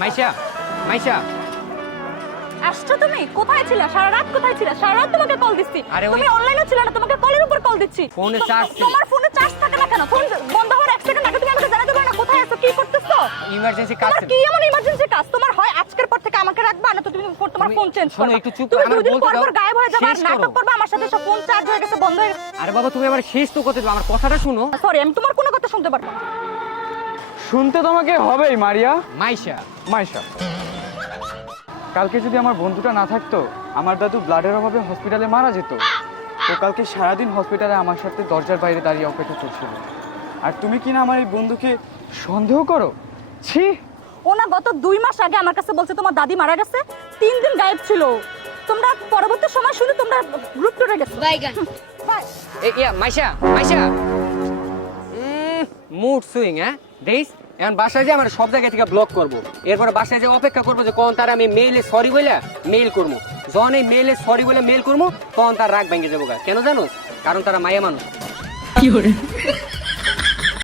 মাইশা, মাইশা, আসছো তুমি? কোথায় ছিলে? সারা রাত কোথায় ছিলে? সারা রাত তোমাকে কল দিচ্ছি। আরে ওই- তুমি অনলাইনে ছিলে না, তোমাকে কলের উপর কল দিচ্ছি। ফোনে চার্জ ছিল। তোমার ফোনে চার্জ থাকে না কেন? ফোন বন্ধ হওয়ার 1 সেকেন্ড আগে তুমি আমাকে জানাতে পারো না কোথায় আছো, কি করতেছো? ইমার্জেন্সি কাজ তোমার ছিল। কি এমন ইমার্জেন্সি কাজ? তোমার হয় আজকের পর থেকে আমাকে রাখবা না তো তুমি তোমার তুমি- ফোন চেঞ্জ শোনো, করবা। একটু চুপ তুমি করো, আমার দুদিন বলতে পর দাও। পর গায়েব হয়ে যাবে আর শেষ করো। নাটক করবা আমার সাথে। সব ফোন চার্জ হয়ে গেছে, বন্ধ হয়ে গেছে। আরে বাবা তুমি আমার শেষ তো করতে দাও, আমার কথাটা শুনো। সরি, আমি তোমার কোনো কথা শুনতে পারবো না। শুনতে তোমাকে হবেই মারিয়া। মাইশা, মাইশা, কালকে যদি আমার বন্ধুটা না থাকতো, আমার দাদু ব্লাডের অভাবে হসপিটালে মারা যেত। তো কালকে সারাদিন হসপিটালে আমার সাথে দরজার বাইরে দাঁড়িয়ে অপেক্ষা করছিল। আর তুমি কি না আমার এই বন্ধুকে সন্দেহ করো? ছি! ওনা গত 2 মাস আগে আমার কাছে বলছে তোমার দাদি মারা গেছে, 3 দিন গায়েব ছিল। তোমরা পরবর্তী সময় শুনে তোমরা গ্রুপ টুরে গেছো। বাইগান বাই। Yeah Maisha, Maisha, mood swing, হ্যাঁ দেইস। এখন বাসায় যে আমার সব জায়গা থেকে ব্লক করবো, এরপরে বাসায় যে অপেক্ষা করবো যে কোন তার আমি মেইলে সরি বলে মেইল করবো। যখন এই মেইলে সরি বলে মেইল করবো তখন তার রাগ ভেঙে যাবো। কেন জানো? কারণ তারা মায়া মানুষ।